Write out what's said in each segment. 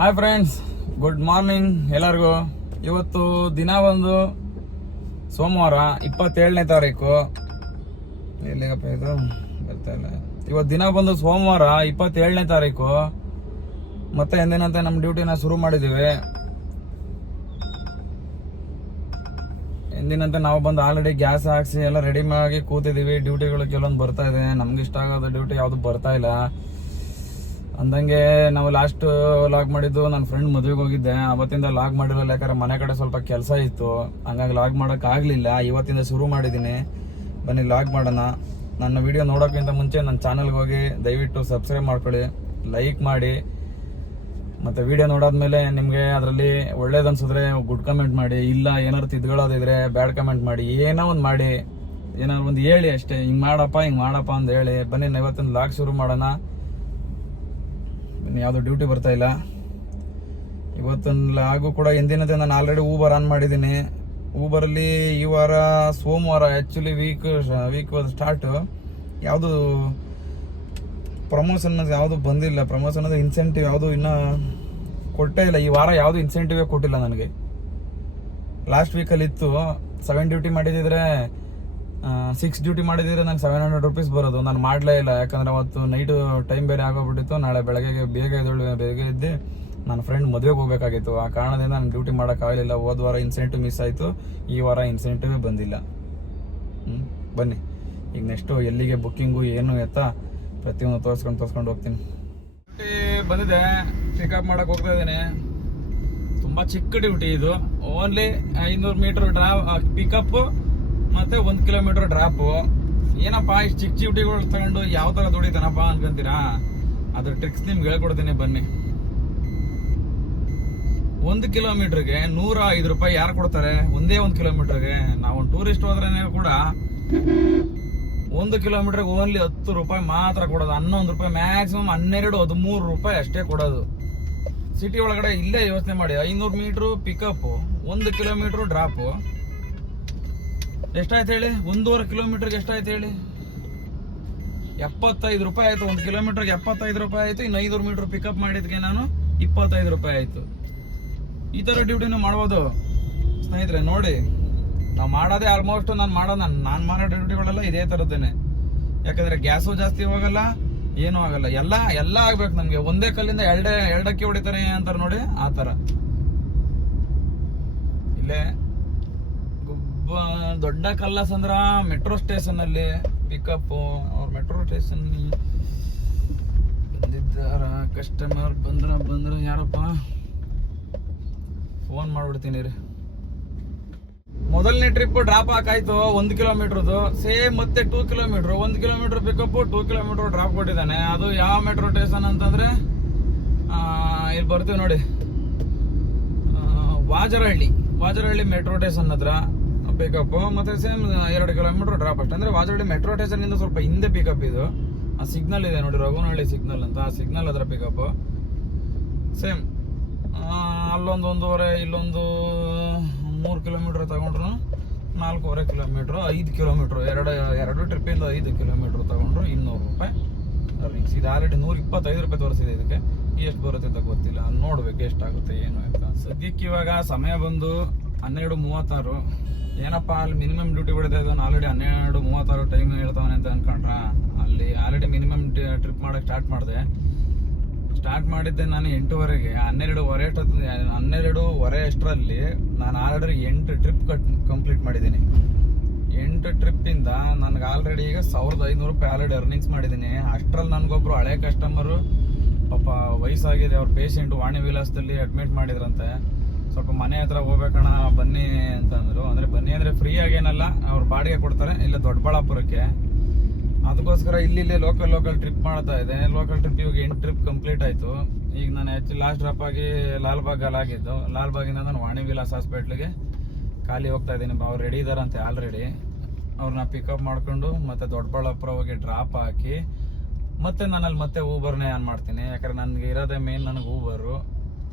Hi friends, good morning ಎಲ್ಲರಿಗೂ. ಇವತ್ತು ದಿನ ಬಂದು ಸೋಮವಾರ 27ನೇ ತಾರೀಕು. ಎಲ್ಲಿಗಪ್ಪ ಇದು ಬರ್ತಾ ಇಲ್ಲ. ಇವತ್ತು ದಿನ ಬಂದು ಸೋಮವಾರ 27ನೇ ತಾರೀಕು. ಮತ್ತೆ ಎಂದಿನಂತೆ ನಮ್ಮ ಡ್ಯೂಟಿನ ಶುರು ಮಾಡಿದ್ದೀವಿ. ಎಂದಿನಂತೆ ನಾವು ಬಂದು ಆಲ್ರೆಡಿ ಗ್ಯಾಸ್ ಹಾಕ್ಸಿ ಎಲ್ಲ ರೆಡಿ ಮಾಡಿ ಕೂತಿದ್ದೀವಿ. ಡ್ಯೂಟಿಗಳು ಕೆಲವೊಂದು ಬರ್ತಾ ಇದೆ. ನಮ್ಗೆ ಇಷ್ಟ ಆಗೋದು ಡ್ಯೂಟಿ ಯಾವುದು ಬರ್ತಾ ಇಲ್ಲ. ಅಂದಂಗೆ ನಾವು ಲಾಸ್ಟ್ ಲಾಗ್ ಮಾಡಿದ್ದು ನನ್ನ ಫ್ರೆಂಡ್ ಮದುವೆಗೆ ಹೋಗಿದ್ದೆ. ಅವತ್ತಿಂದ ಲಾಗ್ ಮಾಡಿರಲ್ಲ, ಯಾಕಂದ್ರೆ ಮನೆ ಕಡೆ ಸ್ವಲ್ಪ ಕೆಲಸ ಇತ್ತು. ಹಂಗಾಗಿ ಲಾಗ್ ಮಾಡೋಕೆ ಆಗಲಿಲ್ಲ. ಇವತ್ತಿಂದ ಶುರು ಮಾಡಿದ್ದೀನಿ. ಬನ್ನಿ ಲಾಗ್ ಮಾಡೋಣ. ನನ್ನ ವಿಡಿಯೋ ನೋಡೋಕ್ಕಿಂತ ಮುಂಚೆ ನನ್ನ ಚಾನಲ್ಗೆ ಹೋಗಿ ದಯವಿಟ್ಟು ಸಬ್ಸ್ಕ್ರೈಬ್ ಮಾಡ್ಕೊಳ್ಳಿ, ಲೈಕ್ ಮಾಡಿ. ಮತ್ತು ವಿಡಿಯೋ ನೋಡಾದ್ಮೇಲೆ ನಿಮಗೆ ಅದರಲ್ಲಿ ಒಳ್ಳೇದು ಅನ್ಸಿದ್ರೆ ಗುಡ್ ಕಮೆಂಟ್ ಮಾಡಿ, ಇಲ್ಲ ಏನಾದ್ರು ತಿದ್ಕೊಳ್ಳೋದಿದ್ರೆ ಬ್ಯಾಡ್ ಕಮೆಂಟ್ ಮಾಡಿ, ಏನೋ ಒಂದು ಮಾಡಿ, ಏನಾದ್ರು ಒಂದು ಹೇಳಿ ಅಷ್ಟೇ. ಹಿಂಗೆ ಮಾಡಪ್ಪ ಅಂತ ಹೇಳಿ. ಬನ್ನಿ ಇವತ್ತಿನ ಲಾಗ್ ಶುರು ಮಾಡೋಣ. ಯಾವುದು ಡ್ಯೂಟಿ ಬರ್ತಾ ಇಲ್ಲ. ಇವತ್ತೊಂದು ಲಾಗು ಕೂಡ ಎಂದಿನಂತೆ ನಾನು ಆಲ್ರೆಡಿ ಊಬರ್ ಆನ್ ಮಾಡಿದ್ದೀನಿ. ಊಬರಲ್ಲಿ ಈ ವಾರ ಸೋಮವಾರ ಆ್ಯಕ್ಚುಲಿ ವೀಕ್ ಸ್ಟಾರ್ಟ್. ಯಾವುದು ಪ್ರಮೋಷನ್ ಯಾವುದು ಬಂದಿಲ್ಲ. ಪ್ರಮೋಷನ್ ಅದು ಇನ್ಸೆಂಟಿವ್ ಯಾವುದು ಇನ್ನೂ ಕೊಟ್ಟೇ ಇಲ್ಲ. ಈ ವಾರ ಯಾವುದು ಇನ್ಸೆಂಟಿವೇ ಕೊಟ್ಟಿಲ್ಲ ನನಗೆ. ಲಾಸ್ಟ್ ವೀಕಲ್ಲಿ ಇತ್ತು. 7 ಡ್ಯೂಟಿ ಮಾಡಿದ್ರೆ 6 ಡ್ಯೂಟಿ ಮಾಡಿದ್ರೆ ನಂಗೆ 700 ರೂಪೀಸ್ ಬರೋದು. ನಾನು ಮಾಡಲೇ ಇಲ್ಲ, ಯಾಕಂದ್ರೆ ಅವತ್ತು ನೈಟು ಟೈಮ್ ಬೇರೆ ಆಗೋಗ್ಬಿಟ್ಟಿತ್ತು. ನಾಳೆ ಬೆಳಗ್ಗೆ ಬೇಗ ಇದ್ದು ನನ್ನ ಫ್ರೆಂಡ್ ಮದುವೆಗೆ ಹೋಗ್ಬೇಕಾಗಿತ್ತು. ಆ ಕಾರಣದಿಂದ ನಾನು ಡ್ಯೂಟಿ ಮಾಡೋಕ್ಕಾಗಲಿಲ್ಲ. ಹೋದ ವಾರ ಇನ್ಸೆಂಟಿವ್ ಮಿಸ್ ಆಯಿತು. ಈ ವಾರ ಇನ್ಸೆಂಟಿವೇ ಬಂದಿಲ್ಲ. ಬನ್ನಿ ಈಗ ನೆಕ್ಸ್ಟು ಎಲ್ಲಿಗೆ ಬುಕ್ಕಿಂಗು ಏನು ಎತ್ತಾ ಪ್ರತಿಯೊಂದು ತೋರಿಸ್ಕೊಂಡು ಹೋಗ್ತೀನಿ. ಡ್ಯೂಟಿ ಬಂದಿದೆ, ಪಿಕಪ್ ಮಾಡೋಕೆ ಹೋಗ್ತಾ ಇದ್ದೀನಿ. ತುಂಬ ಚಿಕ್ಕ ಡ್ಯೂಟಿ ಇದು. ಓನ್ಲಿ 500 ಮೀಟರ್ ಪಿಕಪ್ ಮತ್ತೆ 1 ಕಿಲೋಮೀಟರ್ ಡ್ರಾಪ್. ಏನಪ್ಪಾ ಇಷ್ಟು ಚಿಕ್ಕ ಡ್ಯೂಟಿಗಳು ತಗೊಂಡು ಯಾವ ತರ ದುಡಿತಾನಪ್ಪ ಅನ್ಕೊಂತೀರಾ? ಅದ್ರ ಟ್ರಿಕ್ಸ್ ನಿಮ್ಗೆ ಹೇಳ್ಕೊಡ್ತೀನಿ ಬನ್ನಿ. 1 ಕಿಲೋಮೀಟರ್ಗೆ 105 ರೂಪಾಯಿ ಯಾರು ಕೊಡ್ತಾರೆ? ಒಂದೇ 1 ಕಿಲೋಮೀಟರ್ಗೆ. ನಾವು ಟೂರಿಸ್ಟ್ ಹೋದ್ರೇನೆ ಕೂಡ 1 ಕಿಲೋಮೀಟರ್ಗೆ ಓನ್ಲಿ 10 ರೂಪಾಯಿ ಮಾತ್ರ ಕೊಡೋದು. 11 ರೂಪಾಯಿ ಮ್ಯಾಕ್ಸಿಮಮ್ 12, 13 ರೂಪಾಯಿ ಅಷ್ಟೇ ಕೊಡೋದು. ಸಿಟಿ ಒಳಗಡೆ ಇಲ್ಲೇ ಯೋಚನೆ ಮಾಡಿ. 500 ಮೀಟರ್ ಪಿಕಪ್, 1 ಕಿಲೋಮೀಟರ್ ಡ್ರಾಪ್, ಎಷ್ಟಾಯ್ತು ಹೇಳಿ? 1.5 ಕಿಲೋಮೀಟರ್ಗೆ ಎಷ್ಟಾಯ್ತು ಹೇಳಿ? 75 ರೂಪಾಯಿ ಆಯ್ತು. 1 ಕಿಲೋಮೀಟರ್ಗೆ 75 ರೂಪಾಯಿ ಆಯ್ತು. ಇನ್ನು 500 ಮೀಟರ್ ಪಿಕಪ್ ಮಾಡಿದ್ಗೆ ನಾನು 25 ರೂಪಾಯಿ ಆಯ್ತು. ಈ ತರ ಡ್ಯೂಟಿನೂ ಮಾಡ್ಬೋದು ಸ್ನೇಹಿತರೆ. ನೋಡಿ, ನಾವು ಮಾಡೋದೇ ಆಲ್ಮೋಸ್ಟ್ ನಾನು ಮಾಡೋ ಡ್ಯೂಟಿಗಳೆಲ್ಲ ಇದೇ ತರದ್ದೇನೆ. ಯಾಕಂದ್ರೆ ಗ್ಯಾಸು ಜಾಸ್ತಿ ಹೋಗಲ್ಲ, ಏನೂ ಆಗಲ್ಲ. ಎಲ್ಲ ಆಗ್ಬೇಕು ನಮ್ಗೆ. ಒಂದೇ ಕಲ್ಲಿಂದ ಎರಡಕ್ಕೆ ಹೊಡಿತಾರೆ ಅಂತಾರೆ ನೋಡಿ, ಆ ತರ. ಇಲ್ಲೇ ದೊಡ್ಡ ಕಲ್ಲಸಂದ್ರ ಮೆಟ್ರೋ ಸ್ಟೇಷನ್ ಅಲ್ಲಿ ಪಿಕಪ್. ಅವ್ರ ಮೆಟ್ರೋ ಸ್ಟೇಷನ್ ಬಂದಿದ್ದಾರ. ಕಸ್ಟಮರ್ ಬಂದ್ರ ಯಾರಪ್ಪ? ಫೋನ್ ಮಾಡ್ಬಿಡ್ತೀನಿ ರೀ. ಮೊದಲನೇ ಟ್ರಿಪ್ ಡ್ರಾಪ್ ಹಾಕಾಯ್ತು 1 ಕಿಲೋಮೀಟರ್ದು. ಸೇಮ್ ಮತ್ತೆ 2 kilometre, 1 kilometre pickup, 2 kilometre drop ಕೊಟ್ಟಿದ್ದಾನೆ. ಅದು ಯಾವ ಮೆಟ್ರೋ ಸ್ಟೇಷನ್ ಅಂತಂದ್ರೆ ಇಲ್ಲಿ ಬರ್ತೀವಿ ನೋಡಿ, ವಾಜರಹಳ್ಳಿ ಮೆಟ್ರೋ ಸ್ಟೇಷನ್ ಹತ್ರ ಪಿಕಪ್. ಮತ್ತೆ ಸೇಮ್ 2 ಕಿಲೋಮೀಟರ್ ಡ್ರಾಪ್ ಅಷ್ಟೇ. ಅಂದ್ರೆ ವಾಜರಹಳ್ಳಿ ಮೆಟ್ರೋ ಸ್ಟೇಷನ್ ಇಂದ ಸ್ವಲ್ಪ ಹಿಂದೆ ಪಿಕಪ್. ಇದು ಆ ಸಿಗ್ನಲ್ ಇದೆ ನೋಡಿ, ರಘುನಹಳ್ಳಿ ಸಿಗ್ನಲ್ ಅಂತ. ಆ ಸಿಗ್ನಲ್ ಹತ್ರ ಪಿಕಪ್. ಸೇಮ್ ಅಲ್ಲೊಂದು 1.5, ಇಲ್ಲೊಂದು 3 ಕಿಲೋಮೀಟರ್ ತಗೊಂಡ್ರು 4.5 ಕಿಲೋಮೀಟರ್, 5 ಕಿಲೋಮೀಟರ್, ಎರಡು ಟ್ರಿಪ್ಪಿಂದ 5 ಕಿಲೋಮೀಟರ್ ತಗೊಂಡ್ರು 200 ರೂಪಾಯಿ ಅರ್ನಿಂಗ್ಸ್. ಇದು ಆಲ್ರೆಡಿ 125 ರೂಪಾಯಿ ತೋರಿಸಿದೆ. ಇದಕ್ಕೆ ಎಷ್ಟು ಬರುತ್ತೆ ಅಂತ ಗೊತ್ತಿಲ್ಲ, ನೋಡ್ಬೇಕು ಎಷ್ಟಾಗುತ್ತೆ ಏನು ಅಂತ. ಸದ್ಯಕ್ಕೆ ಇವಾಗ ಸಮಯ ಬಂದು 12:36. ಏನಪ್ಪಾ ಅಲ್ಲಿ ಮಿನಿಮಮ್ ಡ್ಯೂಟಿ ಬಿಡದೆ ಅದು ಆಲ್ರೆಡಿ 12:36 ಟೈಮ್ ಹೇಳ್ತಾವನೆ ಅಂತ ಅನ್ಕೊಂಡ್ರ. ಅಲ್ಲಿ ಆಲ್ರೆಡಿ ಮಿನಿಮಮ್ ಟ್ರಿಪ್ ಮಾಡಕ್ಕೆ ಸ್ಟಾರ್ಟ್ ಮಾಡಿದ್ದೆ ನಾನು 8:30ಗೆ. 12:30 ಅಷ್ಟರಲ್ಲಿ ನಾನು ಆಲ್ರೆಡಿ 8 ಟ್ರಿಪ್ ಕಂಪ್ಲೀಟ್ ಮಾಡಿದ್ದೀನಿ. 8 ಟ್ರಿಪ್ಪಿಂದ ನನಗೆ ಆಲ್ರೆಡಿ ಈಗ 1500 ರೂಪಾಯಿ ಆಲ್ರೆಡಿ ಅರ್ನಿಂಗ್ಸ್ ಮಾಡಿದ್ದೀನಿ. ಅಷ್ಟರಲ್ಲಿ ನನಗೊಬ್ರು ಹಳೆ ಕಸ್ಟಮರು, ಪಾಪ ವಯಸ್ಸಾಗಿದೆ, ಅವ್ರ ಪೇಷಂಟ್ ವಾಣಿ ವಿಲಾಸದಲ್ಲಿ ಅಡ್ಮಿಟ್ ಮಾಡಿದ್ರಂತೆ. ಸ್ವಲ್ಪ ಮನೆ ಹತ್ರ ಹೋಗ್ಬೇಕಣ್ಣ ಬನ್ನಿ ಅಂತಂದ್ರು. ಅಂದ್ರೆ ಬನ್ನಿ ಅಂದ್ರೆ ಫ್ರೀ ಆಗೇನಲ್ಲ, ಅವ್ರು ಬಾಡಿಗೆ ಕೊಡ್ತಾರೆ. ಇಲ್ಲ ದೊಡ್ಡಬಳ್ಳಾಪುರಕ್ಕೆ. ಅದಕ್ಕೋಸ್ಕರ ಇಲ್ಲಿ ಲೋಕಲ್ ಟ್ರಿಪ್ ಮಾಡ್ತಾ ಇದೆ. ಲೋಕಲ್ ಟ್ರಿಪ್ ಇವಾಗ 8 ಟ್ರಿಪ್ ಕಂಪ್ಲೀಟ್ ಆಯ್ತು. ಈಗ ನಾನು ಆಕ್ಚುಲಿ ಲಾಸ್ಟ್ ಡ್ರಾಪ್ ಆಗಿ ಲಾಲ್ಬಾಗಲ್ಲಿ ಆಗಿದ್ದು. ಲಾಲ್ಬಾಗಿಂದ ನಾನು ವಾಣಿ ವಿಲಾಸ್ ಹಾಸ್ಪಿಟ್ಲಿಗೆ ಖಾಲಿ ಹೋಗ್ತಾ ಇದ್ದೀನಿ. ಅವ್ರು ರೆಡಿ ಇದಾರಂತೆ ಆಲ್ರೆಡಿ. ಅವ್ರನ್ನ ಪಿಕಪ್ ಮಾಡ್ಕೊಂಡು ಮತ್ತೆ ದೊಡ್ಡಬಳ್ಳಾಪುರ ಹೋಗಿ ಡ್ರಾಪ್ ಹಾಕಿ ಮತ್ತೆ ನಾನು ಅಲ್ಲಿ ಮತ್ತೆ ಊಬರ್ನೇ ಆನ್ ಮಾಡ್ತೀನಿ. ಯಾಕಂದ್ರೆ ನನಗೆ ಇರೋದೇ ಮೇನ್ ನನಗೆ ಊಬರು.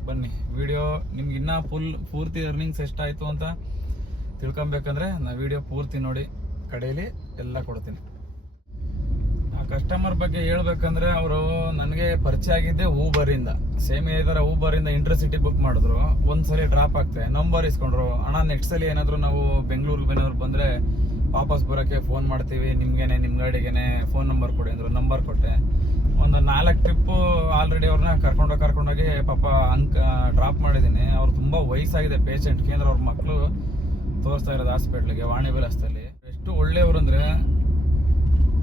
ಬನ್ನಿ ವಿಡಿಯೋ ನಿಮ್ಗೆ ಇನ್ನೂ ಪೂರ್ತಿ ಅರ್ನಿಂಗ್ಸ್ ಎಷ್ಟಾಯಿತು ಅಂತ ತಿಳ್ಕೊಬೇಕಂದ್ರೆ ನಾ ವಿಡಿಯೋ ಪೂರ್ತಿ ನೋಡಿ, ಕಡೆಯಲ್ಲಿ ಎಲ್ಲ ಕೊಡ್ತೀನಿ. ಕಸ್ಟಮರ್ ಬಗ್ಗೆ ಹೇಳ್ಬೇಕಂದ್ರೆ ಅವರು ನನಗೆ ಪರಿಚಯ ಆಗಿದ್ದೆ ಊಬರಿಂದ. ಸೇಮ್ ಇದರ ಊಬರಿಂದ ಇಂಟರ್ಸಿಟಿ ಬುಕ್ ಮಾಡಿದ್ರು, ಒಂದ್ಸಲಿ ಡ್ರಾಪ್ ಆಗ್ತದೆ, ನಂಬರ್ ಇಸ್ಕೊಂಡ್ರು. ಅಣ್ಣ ನೆಕ್ಸ್ಟ್ ಸಲ ಏನಾದ್ರು ನಾವು ಬೆಂಗಳೂರಿಗೆ ಏನಾದ್ರು ಬಂದ್ರೆ ವಾಪಸ್ ಬರೋಕ್ಕೆ ಫೋನ್ ಮಾಡ್ತೀವಿ, ನಿಮ್ಗೇನೆ ನಿಮ್ಮ ಗಾಡಿಗೆನೆ ಫೋನ್ ನಂಬರ್ ಕೊಡಿ ಅಂದ್ರು. ನಂಬರ್ ಕೊಟ್ಟೆ. ಒಂದು 4 ಟ್ರಿಪ್ಪು ಆಲ್ರೆಡಿ ಅವ್ರನ್ನ ಕರ್ಕೊಂಡೋಗಿ ಪಾಪ ಡ್ರಾಪ್ ಮಾಡಿದ್ದೀನಿ. ಅವ್ರು ತುಂಬಾ ವಯಸ್ಸಾಗಿದೆ ಪೇಷಂಟ್. ಕೇಂದ್ರ ಅವ್ರ ಮಕ್ಕಳು ತೋರಿಸ್ತಾ ಇರೋದು ಹಾಸ್ಪಿಟ್ಲಿಗೆ ವಾಣಿ ವಿಲಾಸದಲ್ಲಿ. ಎಷ್ಟು ಒಳ್ಳೆಯವರು ಅಂದ್ರೆ,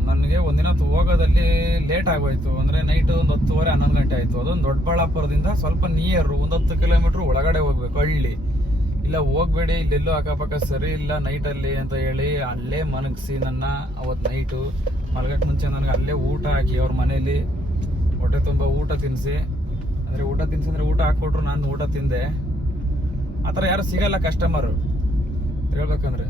ನನಗೆ ಒಂದಿನ ಹೋಗೋದಲ್ಲಿ ಲೇಟ್ ಆಗೋಯ್ತು. ಅಂದ್ರೆ ನೈಟ್ ಒಂದು 10:30 11 ಗಂಟೆ ಆಯ್ತು. ಅದೊಂದು ದೊಡ್ಡಬಳ್ಳಾಪುರದಿಂದ ಸ್ವಲ್ಪ ನಿಯರ್, ಒಂದು 10 ಕಿಲೋಮೀಟರ್ ಒಳಗಡೆ ಹೋಗ್ಬೇಕು, ಹಳ್ಳಿ. ಇಲ್ಲ ಹೋಗ್ಬೇಡಿ, ಇಲ್ಲೆಲ್ಲೋ ಅಕ್ಕಪಕ್ಕ ಸರಿ ಇಲ್ಲ ನೈಟಲ್ಲಿ ಅಂತ ಹೇಳಿ ಅಲ್ಲೇ ಮನಗಿಸಿ ನನ್ನ. ಅವತ್ತು ನೈಟು ಮಲಗಕ್ಕೆ ಮುಂಚೆ ನನಗೆ ಅಲ್ಲೇ ಊಟ ಹಾಕಿ ಅವ್ರ ಮನೇಲಿ ಹೊಟ್ಟೆ ತುಂಬ ಊಟ ತಿನ್ನಿಸಿ, ಅಂದರೆ ಊಟ ತಿನ್ಸಿದ್ರೆ ಊಟ ಹಾಕ್ಕೊಟ್ರು, ನಾನು ಊಟ ತಿಂದೆ. ಆ ಥರ ಯಾರು ಸಿಗಲ್ಲ ಕಸ್ಟಮರು ಹೇಳ್ಬೇಕಂದ್ರೆ.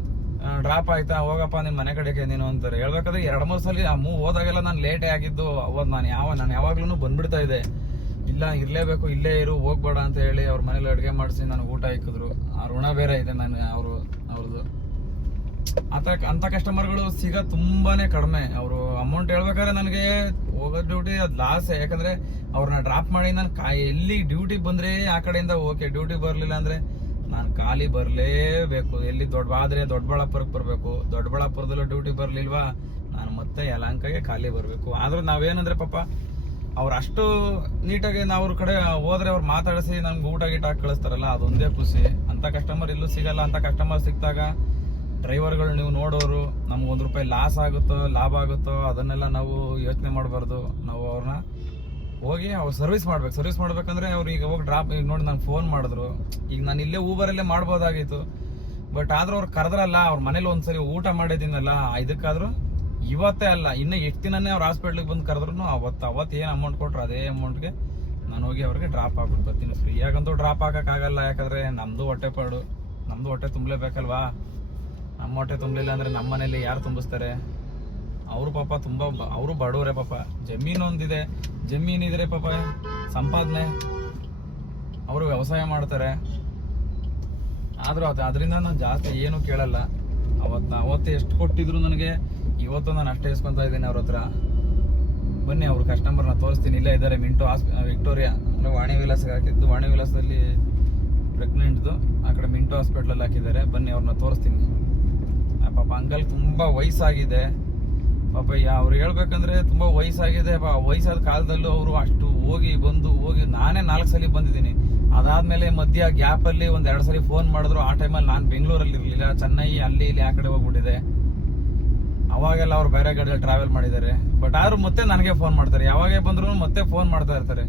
ಡ್ರಾಪ್ ಆಯ್ತಾ, ಹೋಗಪ್ಪ ನಿನ್ನ ಮನೆ ಕಡೆಗೆ ನೀನು ಅಂತಾರೆ. ಹೇಳ್ಬೇಕಾದ್ರೆ 2-3 ಸಲ ಹೋದಾಗೆಲ್ಲ ನಾನು ಲೇಟೇ ಆಗಿದ್ದು. ಅವತ್ತು ನಾನು ಯಾವಾಗ್ಲೂ ಬಂದ್ಬಿಡ್ತಾ ಇದ್ದೆ. ಇಲ್ಲ ಇರಲೇಬೇಕು, ಇಲ್ಲೇ ಇರು, ಹೋಗ್ಬೇಡ ಅಂತ ಹೇಳಿ ಅವ್ರ ಮನೇಲಿ ಅಡುಗೆ ಮಾಡಿಸಿ ನನಗೆ ಊಟ ಇಕ್ಕಿದ್ರು. ಆ ಋಣ ಬೇರೆ ಇದೆ ನಾನು ಅವ್ರದ್ದು. ಅಂಥ ಕಸ್ಟಮರ್ಗಳು ಸಿಗ ತುಂಬಾನೇ ಕಡಿಮೆ. ಅವರು ಅಮೌಂಟ್ ಹೇಳ್ಬೇಕಾದ್ರೆ ನನಗೆ ಹೋಗೋ ಡ್ಯೂಟಿ ಅದು ಲಾಸ್. ಯಾಕಂದ್ರೆ ಅವ್ರನ್ನ ಡ್ರಾಪ್ ಮಾಡಿ ನಾನು ಎಲ್ಲಿ ಡ್ಯೂಟಿ ಬಂದ್ರೆ ಆ ಕಡೆಯಿಂದ ಓಕೆ, ಡ್ಯೂಟಿ ಬರಲಿಲ್ಲ ಅಂದ್ರೆ ನಾನು ಖಾಲಿ ಬರಲೇಬೇಕು. ಎಲ್ಲಿ ದೊಡ್ಡಬಳ್ಳಾಪುರಕ್ಕೆ ಬರಬೇಕು. ದೊಡ್ಡಬಳ್ಳಾಪುರದಲ್ಲೂ ಡ್ಯೂಟಿ ಬರಲಿಲ್ವಾ, ನಾನು ಮತ್ತೆ ಯಲಹಂಕಗೆ ಖಾಲಿ ಬರಬೇಕು. ಆದ್ರೆ ನಾವೇನಂದ್ರೆ ಪಾಪ ಅವ್ರು ಅಷ್ಟು ನೀಟಾಗಿ ನಾವು ಅವ್ರ ಕಡೆ ಹೋದ್ರೆ ಅವ್ರು ಮಾತಾಡಿಸಿ ನಮ್ಗೆ ಊಟ ಗೀಟ ಹಾಕಿ ಕಳಿಸ್ತಾರಲ್ಲ, ಅದೊಂದೇ ಖುಷಿ. ಅಂತ ಕಸ್ಟಮರ್ ಎಲ್ಲೂ ಸಿಗಲ್ಲ. ಅಂತ ಕಸ್ಟಮರ್ ಸಿಕ್ತಾಗ ಡ್ರೈವರ್ಗಳು ನೀವು ನೋಡೋರು, ನಮ್ಗೆ ₹1 ಲಾಸ್ ಆಗುತ್ತೋ ಲಾಭ ಆಗುತ್ತೋ ಅದನ್ನೆಲ್ಲ ನಾವು ಯೋಚನೆ ಮಾಡಬಾರ್ದು. ನಾವು ಅವ್ರನ್ನ ಹೋಗಿ ಅವ್ರು ಸರ್ವಿಸ್ ಮಾಡ್ಬೇಕಂದ್ರೆ ಅವ್ರು ಈಗ ಹೋಗಿ ಡ್ರಾಪ್, ಈಗ ನೋಡಿ ನಂಗೆ ಫೋನ್ ಮಾಡಿದ್ರು. ಈಗ ನಾನು ಇಲ್ಲೇ ಊಬರಲ್ಲೇ ಮಾಡ್ಬೋದಾಗಿತ್ತು, ಬಟ್ ಆದ್ರೂ ಅವ್ರು ಕರೆದ್ರಲ್ಲ, ಅವ್ರ ಮನೇಲಿ ಒಂದ್ಸರಿ ಊಟ ಮಾಡಿದ್ದೀನಲ್ಲ, ಇದಕ್ಕಾದ್ರೂ ಇವತ್ತೇ ಅಲ್ಲ ಇನ್ನು ಎಷ್ಟು ದಿನನೇ ಅವ್ರು ಹಾಸ್ಪಿಟ್ಲಿಗೆ ಬಂದು ಕರೆದ್ರು ಅವತ್ತು ಏನು ಅಮೌಂಟ್ ಕೊಟ್ರು ಅದೇ ಅಮೌಂಟ್ಗೆ ನಾನು ಹೋಗಿ ಅವ್ರಿಗೆ ಡ್ರಾಪ್ ಆಗ್ಬಿಟ್ಟು ಬರ್ತೀನಿ. ಫ್ರೀಯಾಗಂತೂ ಡ್ರಾಪ್ ಆಗಕ್ಕಾಗಲ್ಲ, ಯಾಕಂದ್ರೆ ನಮ್ದು ಹೊಟ್ಟೆ ತುಂಬಲೇಬೇಕಲ್ವಾ. ನಮ್ಮ ಹೊಟ್ಟೆ ತುಂಬಲಿಲ್ಲ ಅಂದ್ರೆ ನಮ್ಮ ಮನೇಲಿ ಯಾರು ತುಂಬಿಸ್ತಾರೆ? ಅವರು ಪಾಪ ಅವರು ಬಡವರೇ ಪಾಪ. ಜಮೀನಿದ್ರೆ ಪಾಪ ಸಂಪಾದನೆ, ಅವರು ವ್ಯವಸಾಯ ಮಾಡ್ತಾರೆ. ಆದ್ರೂ ಅದರಿಂದ ನಾನು ಜಾಸ್ತಿ ಏನು ಕೇಳಲ್ಲ. ಅವತ್ತು ಎಷ್ಟು ಕೊಟ್ಟಿದ್ರು ನನಗೆ, ಇವತ್ತು ನಾನು ಅಷ್ಟೇ ಇಸ್ಕೊಂತ ಇದ್ದೀನಿ ಅವ್ರ ಹತ್ರ. ಬನ್ನಿ ಅವ್ರ ಕಸ್ಟಮರ್ನ ತೋರಿಸ್ತೀನಿ. ಇಲ್ಲೇ ಇದ್ದಾರೆ, ವಿಕ್ಟೋರಿಯಾ ಅಂದ್ರೆ ವಾಣಿ ವಿಲಾಸಕ್ಕೆ ಹಾಕಿದ್ದು. ವಾಣಿ ವಿಲಾಸದಲ್ಲಿ ಪ್ರೆಗ್ನೆಂಟ್ದು, ಆ ಕಡೆ ಮಿಂಟೋ ಹಾಸ್ಪಿಟ್ಲಲ್ಲಿ ಹಾಕಿದ್ದಾರೆ. ಬನ್ನಿ ಅವ್ರನ್ನ ತೋರಿಸ್ತೀನಿ. ಪಾಪ ಅಂಕಲ್ ತುಂಬಾ ವಯಸ್ಸಾಗಿದೆ ಪಾಪ. ಅವ್ರು ಹೇಳ್ಬೇಕಂದ್ರೆ ತುಂಬಾ ವಯಸ್ಸಾಗಿದೆ. ವಯಸ್ಸಾದ ಕಾಲದಲ್ಲೂ ಅವರು ಅಷ್ಟು ಹೋಗಿ ನಾನೇ 4 ಸಲ ಬಂದಿದ್ದೀನಿ. ಅದಾದ್ಮೇಲೆ ಮಧ್ಯ ಗ್ಯಾಪ್ ಅಲ್ಲಿ 1-2 ಸಲ ಫೋನ್ ಮಾಡಿದ್ರು. ಆ ಟೈಮಲ್ಲಿ ನಾನು ಬೆಂಗಳೂರಲ್ಲಿ ಇರ್ಲಿಲ್ಲ, ಚೆನ್ನೈ ಅಲ್ಲಿ ಇಲ್ಲಿ ಆ ಕಡೆ ಹೋಗ್ಬಿಟ್ಟಿದೆ. ಅವಾಗೆಲ್ಲ ಅವ್ರು ಬೇರೆ ಗಾಡಿಯಲ್ಲಿ ಟ್ರಾವೆಲ್ ಮಾಡಿದ್ದಾರೆ. ಬಟ್ ಆದ್ರೂ ಮತ್ತೆ ನನಗೆ ಫೋನ್ ಮಾಡ್ತಾರೆ. ಯಾವಾಗೇ ಬಂದ್ರು ಮತ್ತೆ ಫೋನ್ ಮಾಡ್ತಾ ಇರ್ತಾರೆ.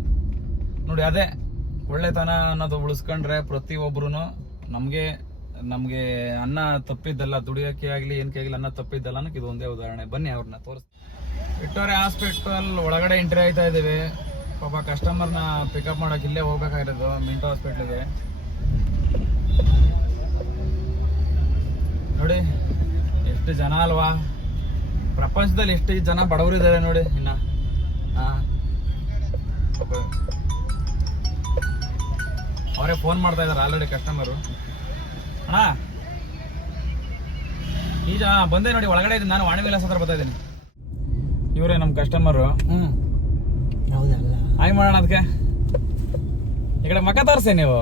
ನೋಡಿ, ಅದೇ ಒಳ್ಳೆತನ ಅನ್ನೋದು ಉಳಿಸ್ಕೊಂಡ್ರೆ ಪ್ರತಿಯೊಬ್ರು ನಮ್ಗೆ ಅನ್ನ ತಪ್ಪಿದ್ದಲ್ಲ, ದುಡಿಯೋಕೆ ಆಗ್ಲಿ ಏನಕ್ಕೆ ಆಗ್ಲಿ ಅನ್ನ ತಪ್ಪಿದ್ದಲ್ಲ ಅನ್ನೋಕೆ ಇದು ಒಂದೇ ಉದಾಹರಣೆ. ಬನ್ನಿ ಅವ್ರನ್ನ ತೋರಿಸ್ತೀನಿ. ವಿಕ್ಟೋರಿಯಾ ಹಾಸ್ಪಿಟಲ್ ಒಳಗಡೆ ಎಂಟ್ರಿ ಆಯ್ತಾ ಇದೀವಿ. ಪಾಪ ಕಸ್ಟಮರ್ನ ಪಿಕಪ್ ಮಾಡಕ್ ಇಲ್ಲೇ ಹೋಗ್ಬೇಕಾಗಿರೋದು ಮಿಂಟೋ ಹಾಸ್ಪಿಟ್ಲಿಗೆ. ನೋಡಿ ಎಷ್ಟು ಜನ ಅಲ್ವಾ, ಪ್ರಪಂಚದಲ್ಲಿ ಎಷ್ಟು ಜನ ಬಡವರಿದ್ದಾರೆ ನೋಡಿ. ಇನ್ನ ಅವರೇ ಫೋನ್ ಮಾಡ್ತಾ ಇದಾರೆ ಆಲ್ರೆಡಿ ಕಸ್ಟಮರು. ಅಣ್ಣ ಈಗ ಬಂದೆ ನೋಡಿ, ಒಳಗಡೆ ಇದ್ದೀನಿ ನಾನು. ವಾಣಿ ವಿಲಾಸ ಹತ್ರ ಬರ್ತಾ ಇದ್ದೀನಿ. ಇವರೇ ನಮ್ಮ ಕಸ್ಟಮರು. ಹಾಯ್ ಮಾಡೋಣ. ಅದಕ್ಕೆ ಈ ಕಡೆ ಮಕ್ಕ ತೋರಿಸಿ ನೀವು.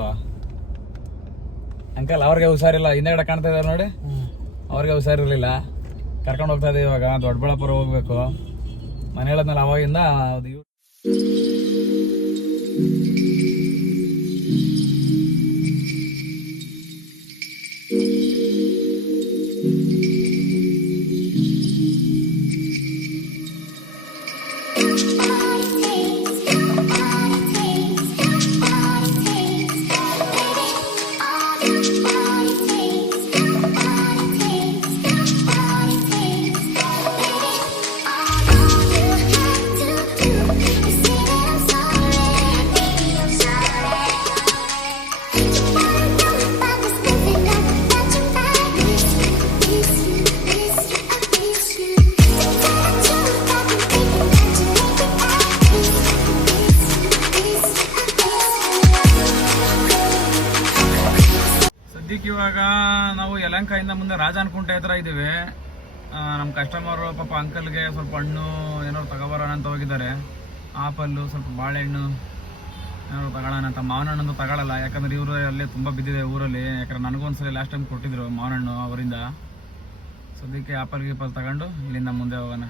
ಅಂಕಲ್ ಅವ್ರಿಗೆ ಹುಷಾರಿಲ್ಲ, ಹಿಂದೆಗಡೆ ಕಾಣ್ತಾ ಇದಾರೆ ನೋಡಿ, ಅವ್ರಿಗೆ ಹುಷಾರಿರ್ಲಿಲ್ಲ. ಕರ್ಕೊಂಡು ಹೋಗ್ತಾ ಇದ್ದೀವಿ. ಇವಾಗ ದೊಡ್ಡಬಳ್ಳಾಪುರ ಹೋಗ್ಬೇಕು. ಮನೆ ಹೇಳದ್ಮೇಲೆ ಅವಾಗಿಂದ ಇವಾಗ ನಾವು ಯಲಹಂಕದಿಂದ ಮುಂದೆ ರಾಜಾನಕುಂಟೆ ಹತ್ರ ಇದ್ದೀವಿ. ನಮ್ಮ ಕಸ್ಟಮರು ಪಾಪ ಅಂಕಲ್ಗೆ ಸ್ವಲ್ಪ ಹಣ್ಣು ಏನಾದ್ರು ತಗೋಬರೋಣ ಅಂತ ಹೋಗಿದ್ದಾರೆ. ಆಪಲ್ಲು, ಸ್ವಲ್ಪ ಬಾಳೆಹಣ್ಣು ಏನಾದ್ರು ತಗೊಳ್ಳೋಣ ಅಂತ. ಮಾವಿನ ಹಣ್ಣು ತಗೊಳ್ಳಲ್ಲ, ಯಾಕಂದ್ರೆ ಇವರು ಅಲ್ಲೇ ತುಂಬ ಬಿದ್ದಿದೆ ಊರಲ್ಲಿ. ಯಾಕಂದ್ರೆ ನನಗೂ ಒಂದ್ಸಲ ಲಾಸ್ಟ್ ಟೈಮ್ ಕೊಟ್ಟಿದ್ರು ಮಾವಿನ ಹಣ್ಣು ಅವರಿಂದ. ಸದ್ಯಕ್ಕೆ ಆಪಲ್ ಗೀಪಲ್ ತಗೊಂಡು ಇಲ್ಲಿಂದ ಮುಂದೆ ಹೋಗೋಣ.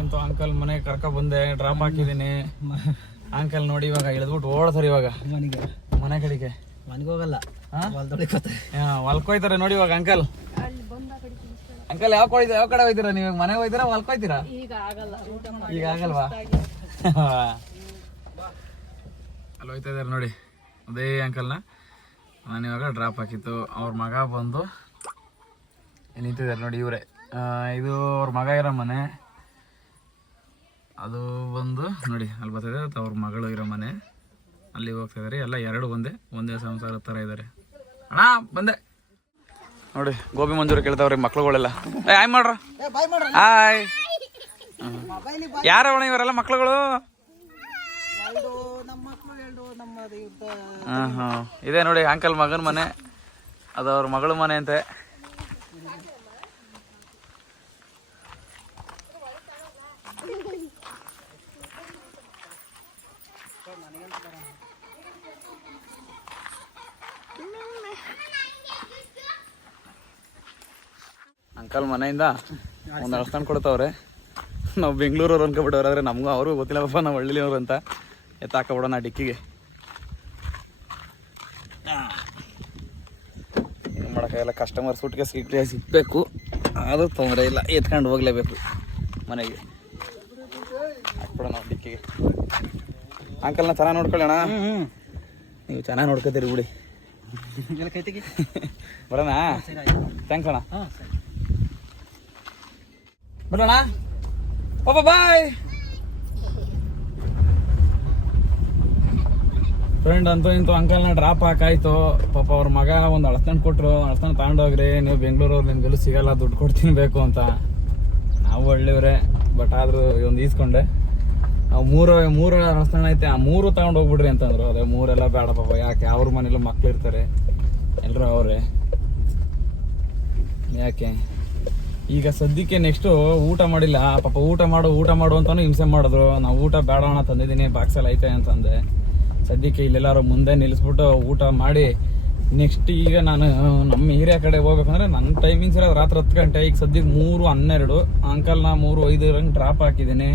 ಇಂತೂ ಅಂಕಲ್ ಮನೆ ಕರ್ಕ ಬಂದೆ, ಡ್ರಾಪ್ ಹಾಕಿದ್ದೀನಿ. ಅಂಕಲ್ ನೋಡಿ ಇವಾಗ ಇಳಿದ್ಬಿಟ್ಟು ಓಡ್ತಾರೆ ಇವಾಗ ಮನೆ ಕಡೆಗೆ. ಮನೆಗೆ ಹೋಗಲ್ಲ, ಹೊಲ್ಕೋಯ್ತಾರೆ ನೋಡಿ ಇವಾಗ ಅಂಕಲ್. ಅಂಕಲ್ ಯಾವ ಕಡೆ ಹೋಯ್ತೀರಾ ನೀವು? ಮನೆಗೆ ಹೋಯ್ತೀರಾ ಹೊಲ್ಕೋಯ್ತೀರಾ? ಈಗ ಆಗಲ್ವಾ? ಅಲ್ಲಿ ಹೋಯ್ತಾ ಇದಾರೆ ನೋಡಿ ಅದೇ ಅಂಕಲ್ನ. ನಾನು ಇವಾಗ ಡ್ರಾಪ್ ಹಾಕಿತ್ತು. ಅವ್ರ ಮಗ ಬಂದು ನಿಂತಿದ್ದಾರೆ ನೋಡಿ, ಇವರೇ. ಇದು ಅವ್ರ ಮಗ ಇರೋ ಮನೆ. ಅದು ಬಂದು ನೋಡಿ ಅಲ್ಲಿ ಬರ್ತಾಯಿದೆ, ಅವ್ರ ಮಗಳು ಇರೋ ಮನೆ. ಅಲ್ಲಿ ಹೋಗ್ತಾ ಇದ್ದಾರೆ. ಎಲ್ಲ ಎರಡು ಒಂದೇ ಸಂಸಾರ ಥರ ಇದ್ದಾರೆ. ಅಣ್ಣ ಬಂದೆ ನೋಡಿ. ಗೋಬಿ ಮಂಜೂರಿ ಕೇಳ್ತಾವ್ರಿ ಮಕ್ಳುಗಳೆಲ್ಲ. ಹಾಯ್ ಮಾಡ್ರ. ಹಾಯ್. ಯಾರವಣ ಇವರೆಲ್ಲ ಮಕ್ಳುಗಳು? ಇದೆ ನೋಡಿ ಅಂಕಲ್ ಮಗನ ಮನೆ. ಅದು ಅವ್ರ ಮಗಳ ಮನೆ ಅಂತೆ. ಅಂಕಲ್ ಮನೆಯಿಂದ ಒಂದು ಅಳ್ಸ್ಕೊಂಡು ಕೊಡ್ತಾವ್ರೆ. ನಾವು ಬೆಂಗಳೂರವ್ರು ಅನ್ಕೊಬಿಟ್ಟವ್ರೆ, ಆದರೆ ನಮಗೂ ಅವ್ರಿಗೂ ಗೊತ್ತಿಲ್ಲ ಪಾಪ ನಾವು ಹಳ್ಳಿಯವ್ರು ಅಂತ. ಎತ್ತಾಕೊಬಿಡೋಣ ಡಿಕ್ಕಿಗೆ. ಏನು ಮಾಡೋಕ್ಕಾಗಲ್ಲ, ಕಸ್ಟಮರ್ ಸೂಟ್ಗೆ ಸಿಗಬೇಕು. ಅದು ತೊಂದರೆ ಇಲ್ಲ, ಎತ್ಕೊಂಡು ಹೋಗ್ಲೇಬೇಕು ಮನೆಗೆ. ಹಾಕ್ಬಿಡೋಣ ಡಿಕ್ಕಿಗೆ. ಅಂಕಲ್ನ ಚೆನ್ನಾಗಿ ನೋಡ್ಕೊಳ್ಳೋಣ. ನೀವು ಚೆನ್ನಾಗಿ ನೋಡ್ಕೊತೀರಿ ಬಿಡಿ. ಬರೋಣ? ಥ್ಯಾಂಕ್ಸ್ ಅಣ್ಣ. ಬರೋಣ ಪಾಪ, ಬಾಯ್ ಫ್ರೆಂಡ್. ಅಂತೂ ಇಂತೂ ಅಂಕಲ್ನ ಡ್ರಾಪ್ ಹಾಕಾಯ್ತು. ಪಾಪ ಅವ್ರ ಮಗ ಒಂದು ಅಳಸ್ಕೊಂಡು ಕೊಟ್ಟರು. ಅಳಸ್ಕೊಂಡು ತಗೊಂಡೋಗ್ರಿ, ನೀವು ಬೆಂಗಳೂರವ್ರು ನಿಮ್ಗೆಲ್ಲೂ ಸಿಗಲ್ಲ, ದುಡ್ಡು ಕೊಡ್ತೀನಿ ಬೇಕು ಅಂತ. ನಾವು ಒಳ್ಳೆಯವ್ರೆ, ಬಟ್ ಆದರೂ ಒಂದು ಈಸ್ಕೊಂಡೆ. ನಾವು ಮೂರು ಅಳಸ್ತಾಣ ಐತೆ, ಆ 3 ತಗೊಂಡು ಹೋಗ್ಬಿಡ್ರಿ ಅಂತಂದ್ರು. ಅದೇ 3 ಬೇಡ ಪಾಪ, ಯಾಕೆ ಅವ್ರ ಮನೇಲಿ ಮಕ್ಳು ಇರ್ತಾರೆ, ಎಲ್ಲರೂ ಅವರೇ. ಯಾಕೆ ಈಗ ಸದ್ಯಕ್ಕೆ ನೆಕ್ಸ್ಟು ಊಟ ಮಾಡಿಲ್ಲ ಪಾಪ. ಊಟ ಮಾಡು ಅಂತಾನು ಹಿಂಸೆ ಮಾಡಿದ್ರು. ನಾವು ಊಟ ಬೇಡ ಅಣ್ಣ ತಂದಿದ್ದೀನಿ, ಬಾಕ್ಸಲ್ಲಿ ಐತೆ ಅಂತಂದೆ. ಸದ್ಯಕ್ಕೆ ಇಲ್ಲೆಲ್ಲರೂ ಮುಂದೆ ನಿಲ್ಲಿಸ್ಬಿಟ್ಟು ಊಟ ಮಾಡಿ ನೆಕ್ಸ್ಟ್ ಈಗ ನಾನು ನಮ್ಮ ಏರಿಯಾ ಕಡೆ ಹೋಗ್ಬೇಕಂದ್ರೆ ನನ್ನ ಟೈಮಿಂಗ್ಸ್ ಇರೋದು ರಾತ್ರಿ 10 ಗಂಟೆ. ಈಗ ಸದ್ಯಕ್ಕೆ 3:12. ಅಂಕಲ್ನ 3:05 ಟ್ರಾಪ್ ಹಾಕಿದ್ದೀನಿ.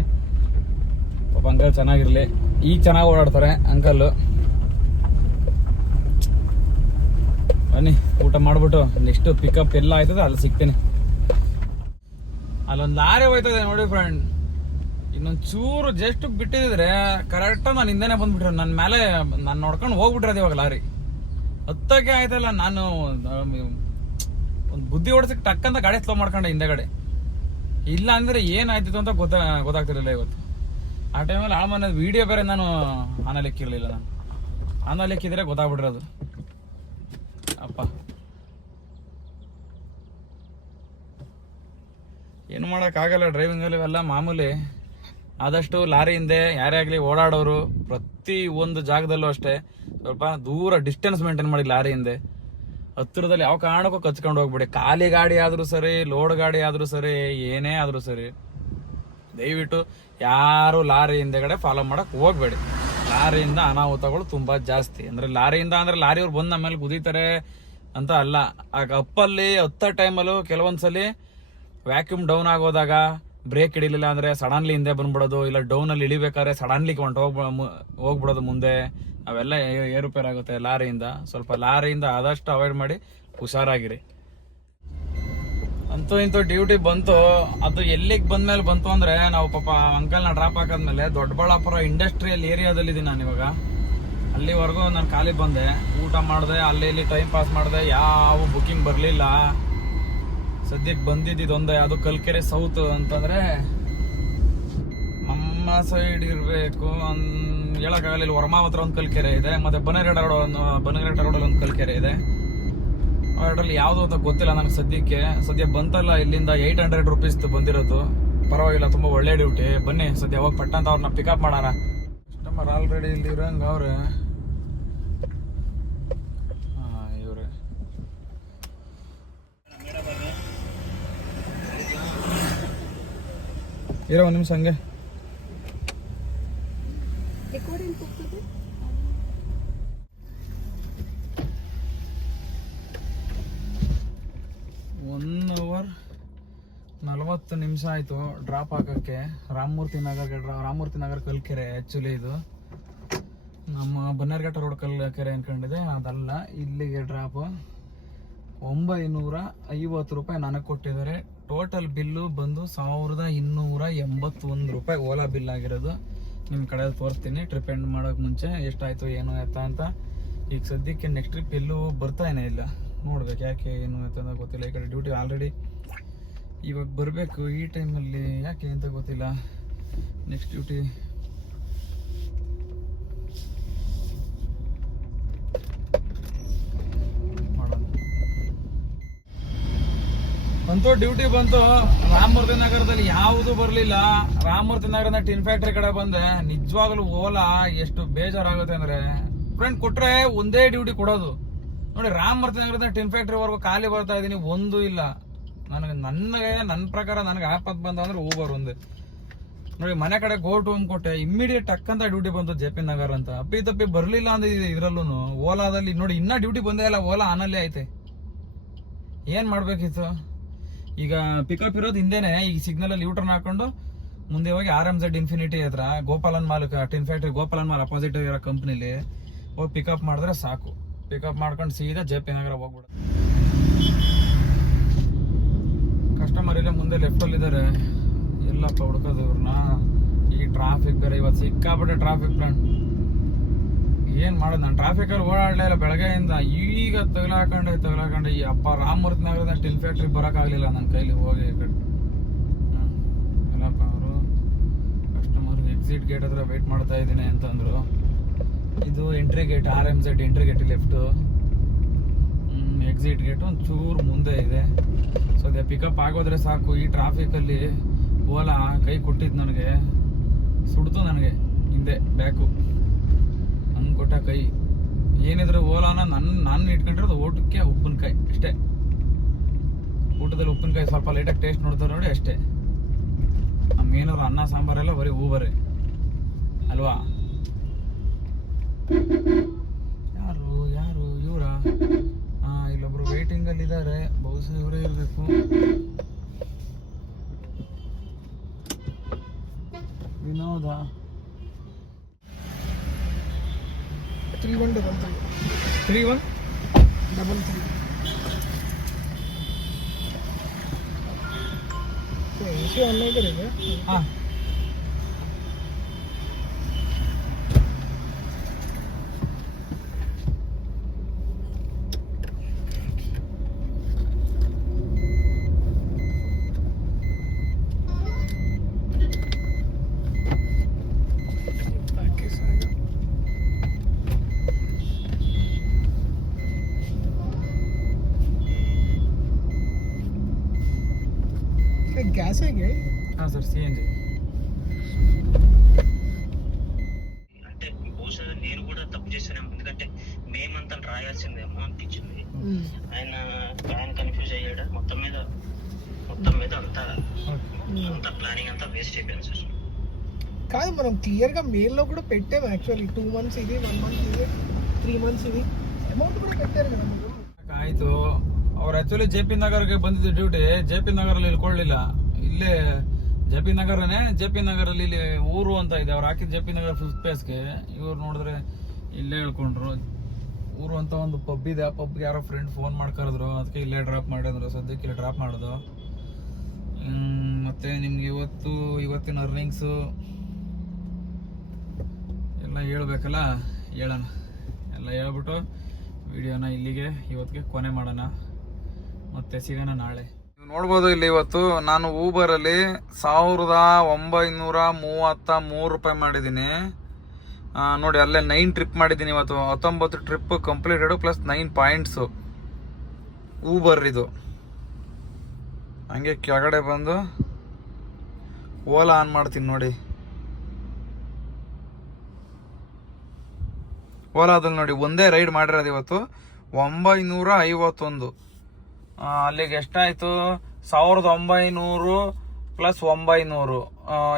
ಪಾಪ ಅಂಕಲ್ ಚೆನ್ನಾಗಿರಲಿ. ಈಗ ಚೆನ್ನಾಗಿ ಓಡಾಡ್ತಾರೆ ಅಂಕಲ್ಲು. ಬನ್ನಿ ಊಟ ಮಾಡಿಬಿಟ್ಟು ನೆಕ್ಸ್ಟ್ ಪಿಕಪ್ ಎಲ್ಲ ಆಯ್ತದೆ ಅಲ್ಲಿ ಸಿಗ್ತೀನಿ. ಅಲ್ಲೊಂದು ಲಾರಿ ಹೋಯ್ತದೆ ನೋಡಿ ಫ್ರೆಂಡ್. ಇನ್ನೊಂದು ಚೂರು ಜಸ್ಟ್ ಬಿಟ್ಟಿದ್ರೆ ಕರೆಕ್ಟಾಗಿ ನಾನು ಹಿಂದೆನೇ ಬಂದ್ಬಿಟ್ರೆ ನನ್ನ ಮೇಲೆ ನಾನು ನೋಡ್ಕೊಂಡು ಹೋಗ್ಬಿಟ್ರೆ ಇವಾಗ ಲಾರಿ ಹತ್ತಕ್ಕೆ ಆಯ್ತಲ್ಲ. ನಾನು ಒಂದು ಬುದ್ಧಿ ಓಡಿಸಕ್ಕೆ ಟಕ್ಕಂತ ಗಾಡಿ ಸ್ಲೋ ಮಾಡ್ಕೊಂಡೆ ಹಿಂದೆಗಡೆ. ಇಲ್ಲ ಅಂದರೆ ಏನಾಯ್ತಿತ್ತು ಅಂತ ಗೊತ್ತಾಗ್ತಿರಲಿಲ್ಲ ಇವತ್ತು. ಆ ಟೈಮಲ್ಲಿ ಮನೆ ವಿಡಿಯೋ ಬೇರೆ ನಾನು ಆನಲಿಕ್ಕಿರಲಿಲ್ಲ ನಾನು. ಆನಲ್ಲಿ ಹಾಕಿದ್ರೆ ಗೊತ್ತಾಗ್ಬಿಡ್ರದು. ಅಪ್ಪ ಏನು ಮಾಡೋಕ್ಕಾಗಲ್ಲ, ಡ್ರೈವಿಂಗಲ್ಲಿ ಇವೆಲ್ಲ ಮಾಮೂಲಿ. ಆದಷ್ಟು ಲಾರಿ ಹಿಂದೆ ಯಾರೇ ಆಗಲಿ ಓಡಾಡೋರು ಪ್ರತಿ ಒಂದು ಜಾಗದಲ್ಲೂ ಅಷ್ಟೇ ಸ್ವಲ್ಪ ದೂರ ಡಿಸ್ಟೆನ್ಸ್ ಮೇಂಟೈನ್ ಮಾಡಿ. ಲಾರಿ ಹಿಂದೆ ಹತ್ತಿರದಲ್ಲಿ ಯಾವ ಕಾರಣಕ್ಕೂ ಕಚ್ಕೊಂಡು ಹೋಗ್ಬಿಡಿ. ಖಾಲಿ ಗಾಡಿ ಆದರೂ ಸರಿ, ಲೋಡ್ ಗಾಡಿ ಆದರೂ ಸರಿ, ಏನೇ ಆದರೂ ಸರಿ, ದಯವಿಟ್ಟು ಯಾರು ಲಾರಿ ಹಿಂದೆಗಡೆ ಫಾಲೋ ಮಾಡಕ್ಕೆ ಹೋಗ್ಬೇಡಿ. ಲಾರಿಯಿಂದ ಅನಾಹುತಗಳು ತುಂಬ ಜಾಸ್ತಿ. ಅಂದರೆ ಲಾರಿಯಿಂದ ಅಂದರೆ ಲಾರಿಯವ್ರು ಬಂದು ನಮ್ಮ ಮೇಲೆ ಗುದೀತಾರೆ ಅಂತ ಅಲ್ಲ. ಆಗ ಅಪ್ಪಲ್ಲಿ ಹತ್ತ ಟೈಮಲ್ಲೂ ಕೆಲವೊಂದ್ಸಲಿ ವ್ಯಾಕ್ಯೂಮ್ ಡೌನ್ ಆಗೋದಾಗ ಬ್ರೇಕ್ ಹಿಡಿಲಿಲ್ಲ ಅಂದರೆ ಸಡನ್ಲಿ ಹಿಂದೆ ಬಂದ್ಬಿಡೋದು, ಇಲ್ಲ ಡೌನಲ್ಲಿ ಇಳಿಬೇಕಾದ್ರೆ ಸಡನ್ಲಿ ಹೋಗ್ಬಿಡೋದು ಮುಂದೆ. ಅವೆಲ್ಲ ಏರುಪೇರಾಗುತ್ತೆ ಲಾರಿಯಿಂದ. ಸ್ವಲ್ಪ ಲಾರಿಯಿಂದ ಆದಷ್ಟು ಅವಾಯ್ಡ್ ಮಾಡಿ ಹುಷಾರಾಗಿರಿ. ಅಂತೂ ಇಂತೂ ಡ್ಯೂಟಿ ಬಂತು. ಅದು ಎಲ್ಲಿಗೆ ಬಂದ್ಮೇಲೆ ಬಂತು ಅಂದರೆ, ನಾವು ಪಾಪ ಅಂಕಲ್ನ ಡ್ರಾಪ್ ಹಾಕಿದ್ಮೇಲೆ ದೊಡ್ಡಬಳ್ಳಾಪುರ ಇಂಡಸ್ಟ್ರಿಯಲ್ ಏರಿಯಾದಲ್ಲಿದ್ದೀನಿ ನಾನು ಇವಾಗ. ಅಲ್ಲಿವರೆಗೂ ನಾನು ಖಾಲಿ ಬಂದೆ, ಊಟ ಮಾಡಿದೆ, ಅಲ್ಲಿ ಇಲ್ಲಿ ಟೈಮ್ ಪಾಸ್ ಮಾಡಿದೆ, ಯಾವ ಬುಕ್ಕಿಂಗ್ ಬರಲಿಲ್ಲ. ಸದ್ಯಕ್ಕೆ ಬಂದಿದ್ದೊಂದೇ, ಅದು ಕಲ್ಕೆರೆ ಸೌತ್ ಅಂತಂದರೆ ನಮ್ಮ ಸೈಡ್ ಇರಬೇಕು ಹೇಳೋಕ್ಕಾಗಲ್ಲ. ಇಲ್ಲಿ ವರ್ಮಾವತ್ರ ಒಂದು ಕಲ್ಕೆರೆ ಇದೆ, ಮತ್ತು ಬನಗಘಟ್ಟ ರೋಡಲ್ಲಿ ಒಂದು ಕಲ್ಕೆರೆ ಇದೆ. ಅದರಲ್ಲಿ ಯಾವುದು ಅಂತ ಗೊತ್ತಿಲ್ಲ ನನಗೆ ಸದ್ಯ ಬಂತಲ್ಲ. ಇಲ್ಲಿಂದ 800 ರೂಪೀಸ್ ಬಂದಿರೋದು. ಪರವಾಗಿಲ್ಲ, ತುಂಬ ಒಳ್ಳೆ ಡ್ಯೂಟಿ. ಬನ್ನಿ ಸದ್ಯ ಹೋಗಿ ಪಟ್ಟ ಅಂತ ಅವ್ರನ್ನ ಪಿಕಪ್ ಮಾಡೋಣ. ಕಸ್ಟಮರ್ ಆಲ್ರೆಡಿ ಇಲ್ಲಿ ಇರೋಂಗೆ ಅವ್ರೆ. ಇವ್ರೆ ಇರೋ ಒಂದು ನಿಮಿಷ ಹಂಗೆ. Hour 40 ನಿಮಿಷ ಆಯಿತು ಡ್ರಾಪ್ ಹಾಕೋಕ್ಕೆ. ರಾಮಮೂರ್ತಿ ನಗರ್ ಕಲ್ಕೆರೆ ಆ್ಯಕ್ಚುಲಿ ಇದು. ನಮ್ಮ ಬನ್ನರ್ಘಟ್ಟ ರೋಡ್ ಕಲ್ಕೆರೆ ಅನ್ಕೊಂಡಿದೆ, ಅದಲ್ಲ. ಇಲ್ಲಿಗೆ ಡ್ರಾಪು 950 ರೂಪಾಯಿ ನನಗೆ ಕೊಟ್ಟಿದ್ದಾರೆ. ಟೋಟಲ್ ಬಿಲ್ಲು ಬಂದು 1281 ರೂಪಾಯಿ ಓಲಾ ಬಿಲ್ ಆಗಿರೋದು. ನಿಮ್ಮ ಕಡೆ ತೋರಿಸ್ತೀನಿ ಟ್ರಿಪ್ ಎಂಡ್ ಮಾಡೋಕೆ ಮುಂಚೆ ಎಷ್ಟಾಯಿತು ಏನು ಎತ್ತ ಅಂತ. ಈಗ ಸದ್ಯಕ್ಕೆ ನೆಕ್ಸ್ಟ್ ಟ್ರಿಪ್ ಎಲ್ಲೂ ಬರ್ತಾನೆ ಇಲ್ಲ, ನೋಡ್ಬೇಕು ಯಾಕೆ ಏನು ಅಂತ ಗೊತ್ತಿಲ್ಲ. ಈ ಕಡೆ ಡ್ಯೂಟಿ ಆಲ್ರೆಡಿ ಇವಾಗ ಬರಬೇಕು ಈ ಟೈಮಲ್ಲಿ, ಯಾಕೆ ಅಂತ ಗೊತ್ತಿಲ್ಲ. ನೆಕ್ಸ್ಟ್ ಡ್ಯೂಟಿ ಅಂತೂ ಡ್ಯೂಟಿ ಬಂತು. ರಾಮಮೂರ್ತಿ ನಗರದಲ್ಲಿ ಯಾವುದು ಬರಲಿಲ್ಲ. ರಾಮಮೂರ್ತಿ ನಗರದ ಟಿನ್ ಫ್ಯಾಕ್ಟ್ರಿ ಕಡೆ ಬಂದೆ. ನಿಜವಾಗ್ಲೂ ಓಲಾ ಎಷ್ಟು ಬೇಜಾರಾಗುತ್ತೆ ಅಂದರೆ, ಫ್ರೆಂಡ್ ಕೊಟ್ಟರೆ ಒಂದೇ ಡ್ಯೂಟಿ ಕೊಡೋದು. ನೋಡಿ, ರಾಮಮೂರ್ತಿ ನಗರದ ಟಿನ್ ಫ್ಯಾಕ್ಟ್ರಿವರೆಗೂ ಖಾಲಿ ಬರ್ತಾ ಇದ್ದೀನಿ, ಒಂದೂ ಇಲ್ಲ. ನನ್ನ ಪ್ರಕಾರ ನನಗೆ ಆಪತ್ತು ಬಂದ ಅಂದ್ರೆ ಊಬರ್ ಒಂದೇ. ನೋಡಿ, ಮನೆ ಕಡೆ ಗೋ ಟು ಹೋಮ್ ಕೊಟ್ಟೆ, ಇಮ್ಮಿಡಿಯೇಟ್ ಟಕ್ಕಂತ ಡ್ಯೂಟಿ ಬಂತು JP ನಗರ್ ಅಂತ. ಅಪ್ಪಿ ಬರಲಿಲ್ಲ ಅಂದ್ರೆ ಇದರಲ್ಲೂ ಓಲಾದಲ್ಲಿ ನೋಡಿ ಇನ್ನೂ ಡ್ಯೂಟಿ ಬಂದೇ ಇಲ್ಲ. ಓಲಾ ಆನಲ್ಲೇ ಐತೆ. ಏನು ಮಾಡಬೇಕಿತ್ತು ಈಗ? ಪಿಕಪ್ ಇರೋದು ಹಿಂದೆನೆ. ಈಗ ಸಿಗ್ನಲಲ್ಲಿ ಯೂಟರ್ನ್ ಹಾಕೊಂಡು ಮುಂದೆ ಹೋಗಿ RMZ ಇನ್ಫಿನಿಟಿ ಹತ್ರ Gopalan mall tin factory, Gopalan mall opposite ಇರೋ ಕಂಪ್ನಿಲಿ ಹೋಗಿ ಪಿಕಪ್ ಮಾಡಿದ್ರೆ ಸಾಕು. ಪಿಕಪ್ ಮಾಡ್ಕೊಂಡು ಸೀದಾ JP ನಗರ ಹೋಗ್ಬಿಡ. ಕಸ್ಟಮರ್ ಇಲ್ಲ ಮುಂದೆ ಲೆಫ್ಟಲ್ಲಿ ಇದ್ದಾರೆ. ಎಲ್ಲಪ್ಪ ಹುಡ್ಕೋದು ಇವ್ರನ್ನ? ಈ ಟ್ರಾಫಿಕ್ ಬೇರೆ ಇವತ್ತು ಸಿಕ್ಕಾಬಿಟ್ಟೆ ಟ್ರಾಫಿಕ್. ಫ್ರೆಂಡ್ ಏನು ಮಾಡೋದು? ನಾನು ಟ್ರಾಫಿಕಲ್ಲಿ ಓಡಾಡಲೇ ಇಲ್ಲ ಬೆಳಗ್ಗೆಯಿಂದ. ಈಗ ತಗಲಾಕೊಂಡೆ ಈ ಅಪ್ಪ ರಾಮಮೂರ್ತಿ ನಗರದ ಟಿನ್ ಫ್ಯಾಕ್ಟ್ರಿ ಬರೋಕ್ಕಾಗಲಿಲ್ಲ ನನ್ನ ಕೈಲಿ ಹೋಗಿ. ಎಲ್ಲಪ್ಪ ಅವರು ಕಸ್ಟಮರ್ ಎಕ್ಸಿಟ್ ಗೇಟ್ ಹತ್ರ ವೆಯ್ಟ್ ಮಾಡ್ತಾ ಇದ್ದೀನಿ ಅಂತಂದರು. ಇದು entry gate, RMZ entry gate left. Exit gate ಒಂದು ಚೂರು ಮುಂದೆ ಇದೆ. ಸೊ ಅದೇ ಪಿಕಪ್ ಆಗೋದ್ರೆ ಸಾಕು. ಈ ಟ್ರಾಫಿಕಲ್ಲಿ ಓಲಾ ಕೈ ಕೊಟ್ಟಿದ್ದು ನನಗೆ, ಸುಡ್ತು ನನಗೆ ಹಿಂದೆ ಬ್ಯಾಕು. ಹಂಗೆ ಕೊಟ್ಟ ಕೈ. ಏನಿದ್ರು ಓಲಾನ ನಾನು ಇಟ್ಕೊಂಡಿರೋದು ಊಟಕ್ಕೆ ಉಪ್ಪಿನಕಾಯಿ ಅಷ್ಟೇ. ಊಟದಲ್ಲಿ ಉಪ್ಪಿನಕಾಯಿ ಸ್ವಲ್ಪ ಲೈಟಾಗಿ ಟೇಸ್ಟ್ ನೋಡ್ತಾರೆ ನೋಡಿ ಅಷ್ಟೇ. ನಮ್ಮೇನವ್ರು ಅನ್ನ ಸಾಂಬಾರೆಲ್ಲ ಬರೀ ಊಬರೇ ಅಲ್ವಾ? ಯಾರು ಇವರ? ಇಲ್ಲೊಬ್ರು ವೇಟಿಂಗಲ್ಲಿ ಇದ್ದಾರೆ, ಬಹುಶಃ ಇವರೇ ಇರಬೇಕು. ವಿನೋದ 3133 ಹಾಂ. ಬೇಸಿಗೆ ಹಾಂ ಸರ್ CNG. అంటే బహుశా నేను కూడా తప్పు చేశాను, ఎందుకంటే మేమంతా రాయాల్సిందేమో అనిపించింది. ఆయన కన్ఫ్యూజ్ అయ్యాడు. మొత్తం మీద అంతా ప్లానింగ్ అంతా వేస్ట్ అయిపోయింది సార్. కాదు, మనం క్లియర్ గా మెయిల్ లో కూడా పెట్టాము. యాక్చువల్లీ 2 months ఇది, 1 month ఇది, 3 months ఇది ಅಮೌಂಟ್ ಕೂಡ ಕಟ್ಟಾರೆ కదా ನೀವು. ಆಯಿತು, ಅವ್ರು ಆ್ಯಕ್ಚುಲಿ JP ನಗರ್ಗೆ ಬಂದಿದ್ದು ಡ್ಯೂಟಿ. JP ನಗರಲ್ಲಿ ಇಳ್ಕೊಳ್ಳಿಲ್ಲ, ಇಲ್ಲೇ JP ನಗರಲ್ಲಿ ಇಲ್ಲಿ ಊರು ಅಂತ ಇದೆ. ಅವ್ರು ಹಾಕಿದ್ದು JP ನಗರ್ 5th ಫೇಸ್ಗೆ. ಇವ್ರು ನೋಡಿದ್ರೆ ಇಲ್ಲೇ ಇಳ್ಕೊಂಡ್ರು. ಊರು ಅಂತ ಒಂದು ಪಬ್ ಇದೆ, ಆ ಪಬ್ಗೆ ಯಾರೋ ಫ್ರೆಂಡ್ ಫೋನ್ ಮಾಡಿ ಕರೆದ್ರು, ಅದಕ್ಕೆ ಇಲ್ಲೇ ಡ್ರಾಪ್ ಮಾಡಿದ್ರು. ಸದ್ಯಕ್ಕೆ ಇಲ್ಲಿ ಡ್ರಾಪ್ ಮಾಡೋದು. ಮತ್ತು ನಿಮ್ಗೆ ಇವತ್ತಿನ ಅರ್ನಿಂಗ್ಸು ಎಲ್ಲ ಹೇಳ್ಬೇಕಲ್ಲ, ಹೇಳೋಣ. ಎಲ್ಲ ಹೇಳ್ಬಿಟ್ಟು ವಿಡಿಯೋನ ಇಲ್ಲಿಗೆ ಇವತ್ತಿಗೆ ಕೊನೆ ಮಾಡೋಣ, ಮತ್ತೆ ಸಿಗೋಣ ನಾಳೆ. ನೀವು ನೋಡ್ಬೋದು ಇಲ್ಲಿ ಇವತ್ತು ನಾನು ಊಬರಲ್ಲಿ 1933 ರೂಪಾಯಿ ಮಾಡಿದ್ದೀನಿ ನೋಡಿ. ಅಲ್ಲೇ 9 ಟ್ರಿಪ್ ಮಾಡಿದ್ದೀನಿ ಇವತ್ತು. 19 trip completed plus 9 points Uber ಇದು. ಹಂಗೆ ಕೆಳಗಡೆ ಬಂದು ಓಲಾ ಆನ್ ಮಾಡ್ತೀನಿ ನೋಡಿ. ಓಲಾದಲ್ಲಿ ನೋಡಿ ಒಂದೇ ರೈಡ್ ಮಾಡಿರೋದು ಇವತ್ತು 951. ಅಲ್ಲಿಗೆ ಎಷ್ಟಾಯಿತು? 1900 ಪ್ಲಸ್ 900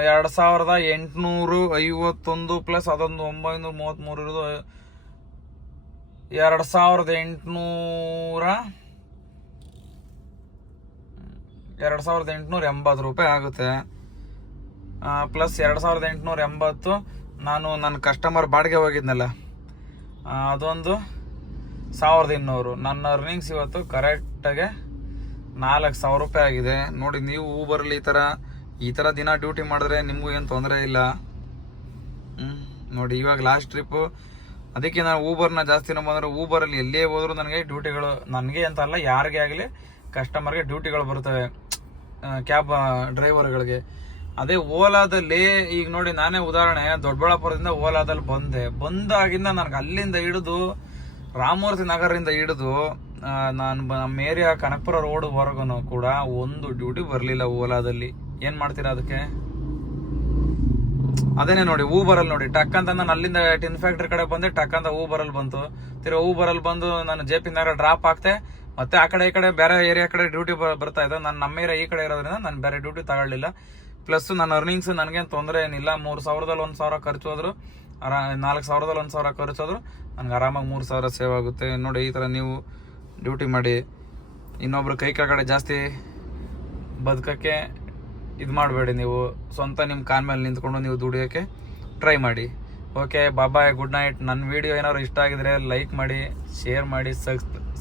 2851 ಪ್ಲಸ್ ಅದೊಂದು 933 ಇರೋದು 2880 ರೂಪಾಯಿ ಆಗುತ್ತೆ. ಪ್ಲಸ್ 2880 ನಾನು ನನ್ನ ಕಸ್ಟಮರ್ ಬಾಡಿಗೆ ಹೋಗಿದ್ನಲ್ಲ, ಅದೊಂದು 1200. ನನ್ನ ಅರ್ನಿಂಗ್ಸ್ ಇವತ್ತು ಕರೆಕ್ಟಾಗೆ 4000 ರೂಪಾಯಿ ಆಗಿದೆ ನೋಡಿ. ನೀವು ಊಬರಲ್ಲಿ ಈ ಥರ ದಿನ ಡ್ಯೂಟಿ ಮಾಡಿದ್ರೆ ನಿಮಗೂ ಏನು ತೊಂದರೆ ಇಲ್ಲ. ನೋಡಿ ಇವಾಗ ಲಾಸ್ಟ್ ಟ್ರಿಪ್ಪು. ಅದಕ್ಕೆ ನಾನು ಊಬರ್ನ ಜಾಸ್ತಿ ನಂಬಂದ್ರೆ, ಊಬರಲ್ಲಿ ಎಲ್ಲೇ ಹೋದ್ರು ನನಗೆ ಡ್ಯೂಟಿಗಳು, ನನಗೆ ಅಂತ ಅಲ್ಲ ಯಾರಿಗೇ ಆಗಲಿ ಕಸ್ಟಮರ್ಗೆ ಡ್ಯೂಟಿಗಳು ಬರ್ತವೆ, ಕ್ಯಾಬ್ ಡ್ರೈವರ್ಗಳಿಗೆ. ಅದೇ ಓಲಾದಲ್ಲಿ ಈಗ ನೋಡಿ, ನಾನೇ ಉದಾಹರಣೆ ದೊಡ್ಡಬಳ್ಳಾಪುರದಿಂದ ಓಲಾದಲ್ಲಿ ಬಂದಾಗಿಂದ ನನಗೆ ಅಲ್ಲಿಂದ ಹಿಡಿದು ರಾಮಮೂರ್ತಿ ನಗರದಿಂದ ಹಿಡಿದು ನಾನು ನಮ್ಮ ಏರಿಯಾ ಕನಕಪುರ ರೋಡ್ವರೆಗೂ ಕೂಡ ಒಂದು ಡ್ಯೂಟಿ ಬರಲಿಲ್ಲ ಓಲಾದಲ್ಲಿ. ಏನು ಮಾಡ್ತೀರಾ ಅದಕ್ಕೆ? ಅದೇನೇ ನೋಡಿ ಊಬರಲ್ಲಿ ನೋಡಿ, ಟಕ್ ಅಂತ ನಾನು ಅಲ್ಲಿಂದ ಟಿನ್ ಫ್ಯಾಕ್ಟ್ರಿ ಕಡೆ ಬಂದೆ, ಟಕ್ ಅಂತ ಊಬರಲ್ಲಿ ಬಂತು. ಊಬರಲ್ಲಿ ಬಂದು ನಾನು JP ನಗರ ಡ್ರಾಪ್ ಆಗ್ತೆ, ಮತ್ತೆ ಆ ಕಡೆ ಈ ಕಡೆ ಬೇರೆ ಏರಿಯಾ ಕಡೆ ಡ್ಯೂಟಿ ಬರ್ತಾ ಇದೆ. ನಾನು ನಮ್ಮ ಏರಿಯಾ ಈ ಕಡೆ ಇರೋದ್ರಿಂದ ನಾನು ಬೇರೆ ಡ್ಯೂಟಿ ತಗೊಳ್ಳಿಲ್ಲ. ಪ್ಲಸ್ ನನ್ನ ಅರ್ನಿಂಗ್ಸ್ ನನಗೇನು ತೊಂದರೆ ಏನಿಲ್ಲ. 3000ದಲ್ಲಿ 1000 ಖರ್ಚು ಹೋದ್ರು, 4000ದಲ್ಲಿ 1000 ಖರ್ಚು ಹೋದ್ರು ನನಗೆ ಆರಾಮಾಗಿ 3000 ಸೇವ್ ಆಗುತ್ತೆ ನೋಡಿ. ಈ ಥರ ನೀವು ಡ್ಯೂಟಿ ಮಾಡಿ, ಇನ್ನೊಬ್ರು ಕೈ ಕೆಳಗಡೆ ಜಾಸ್ತಿ ಬದುಕೋಕ್ಕೆ ಇದು ಮಾಡಬೇಡಿ. ನೀವು ಸ್ವಂತ ನಿಮ್ಮ ಕಾಲ ಮೇಲೆ ನಿಂತ್ಕೊಂಡು ನೀವು ದುಡಿಯೋಕ್ಕೆ ಟ್ರೈ ಮಾಡಿ. ಓಕೆ, ಬಾಯ್, ಗುಡ್ ನೈಟ್. ನನ್ನ ವೀಡಿಯೋ ಏನಾದ್ರು ಇಷ್ಟ ಆಗಿದ್ರೆ ಲೈಕ್ ಮಾಡಿ, ಶೇರ್ ಮಾಡಿ,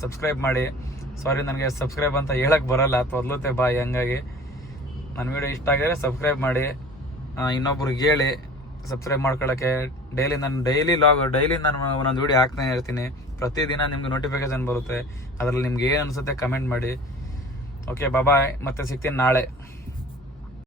ಸಬ್ಸ್ಕ್ರೈಬ್ ಮಾಡಿ. ಸಾರಿ, ನನಗೆ ಸಬ್ಸ್ಕ್ರೈಬ್ ಅಂತ ಹೇಳಕ್ಕೆ ಬರಲ್ಲ, ತೊದಲುತ್ತೆ ಬಾಯ್. ಹಂಗಾಗಿ ನನ್ನ ವೀಡಿಯೋ ಇಷ್ಟ ಆಗಿದ್ರೆ ಸಬ್ಸ್ಕ್ರೈಬ್ ಮಾಡಿ, ಇನ್ನೊಬ್ರಿಗೆ ಹೇಳಿ ಸಬ್ಸ್ಕ್ರೈಬ್ ಮಾಡ್ಕೊಳ್ಳೋಕ್ಕೆ. ಡೈಲಿ ನಾನು ಒಂದೊಂದು ವೀಡಿಯೋ ಹಾಕ್ತಾನೆ ಇರ್ತೀನಿ. ಪ್ರತಿದಿನ ನಿಮ್ಗೆ ನೋಟಿಫಿಕೇಶನ್ ಬರುತ್ತೆ. ಅದರಲ್ಲಿ ನಿಮ್ಗೆ ಏನು ಅನಿಸುತ್ತೆ ಕಮೆಂಟ್ ಮಾಡಿ. ಓಕೆ, ಬಾಯ್, ಮತ್ತೆ ಸಿಗ್ತೀನಿ ನಾಳೆ.